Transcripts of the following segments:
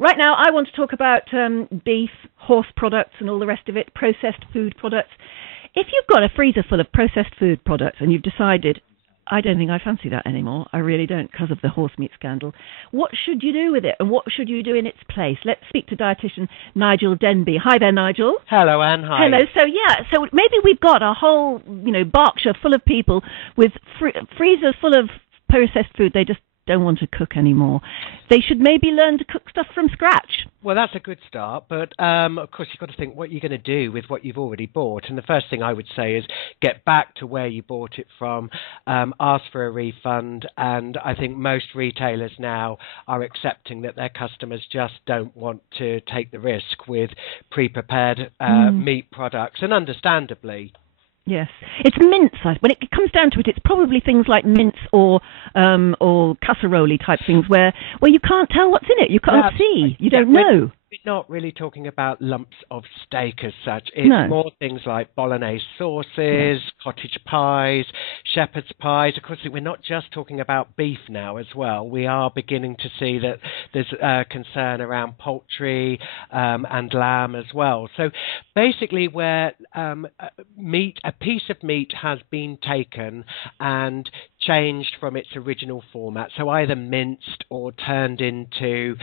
Right now, I want to talk about beef, horse products, and all the rest of it, processed food products. If you've got a freezer full of processed food products and you've decided, I don't think I fancy that anymore, I really don't because of the horse meat scandal, what should you do with it and what should you do in its place? Let's speak to dietitian Nigel Denby. Hi there, Nigel. Hello, Anne. Hi. Hello. So maybe we've got a whole, Berkshire full of people with freezers full of processed food they just don't want to cook anymore. They should maybe learn to cook stuff from scratch. Well, that's a good start, but of course you've got to think what you're going to do with what you've already bought. And the first thing I would say is get back to where you bought it from, ask for a refund, and I think most retailers now are accepting that their customers just don't want to take the risk with pre-prepared meat products, and understandably. Yes, it's mince. When it comes down to it, it's probably things like mince or casserole type things where you can't tell what's in it. You can't see. You don't know. We're not really talking about lumps of steak as such. It's more things like bolognese sauces, cottage pies, shepherd's pies. Of course, we're not just talking about beef now as well. We are beginning to see that there's concern around poultry and lamb as well. So basically where a piece of meat has been taken and changed from its original format, so either minced or turned into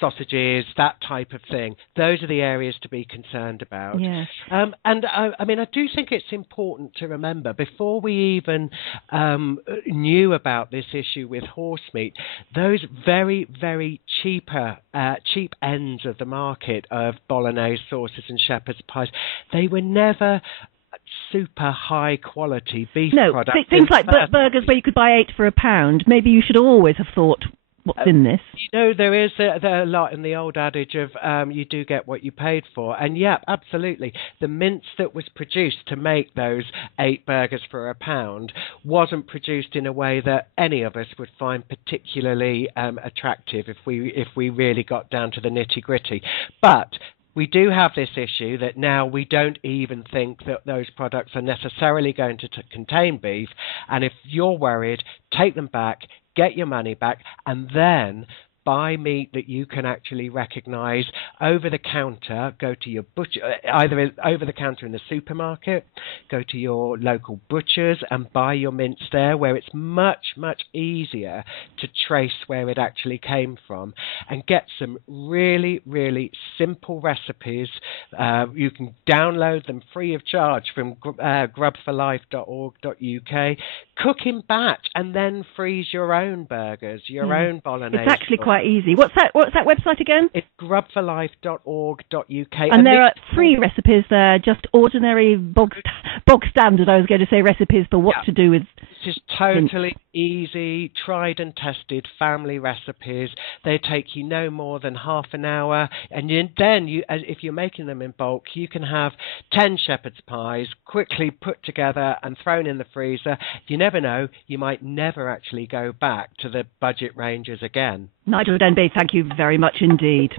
sausages, that type of thing. Those are the areas to be concerned about. Yes. And I do think it's important to remember, before we even knew about this issue with horse meat, those very, very cheap ends of the market of bolognese sauces and shepherd's pies, they were never super high quality beef products. No, things like burgers where you could buy 8 for £1. Maybe you should always have thought, what's in this? There is a lot in the old adage of you do get what you paid for. And yeah, absolutely. The mince that was produced to make those 8 burgers for £1 wasn't produced in a way that any of us would find particularly attractive if we really got down to the nitty-gritty. But we do have this issue that now we don't even think that those products are necessarily going to contain beef. And if you're worried, take them back, get your money back, and then buy meat that you can actually recognise over the counter. Go to your butcher, either over the counter in the supermarket, go to your local butchers and buy your mince there, where it's much, much easier to trace where it actually came from, and get some really, really simple recipes. You can download them free of charge from grubforlife.org.uk. Cook in batch and then freeze your own burgers, your own bolognese. It's actually quite easy. What's that website again? It's grubforlife.org.uk. And there are free recipes there, just ordinary bog standard, I was going to say, recipes for what to do with. This is totally easy, tried and tested family recipes. They take you no more than half an hour. And then, if you're making them in bulk, you can have 10 shepherd's pies quickly put together and thrown in the freezer. You never know, you might never actually go back to the budget ranges again. Nigel Denby, thank you very much indeed.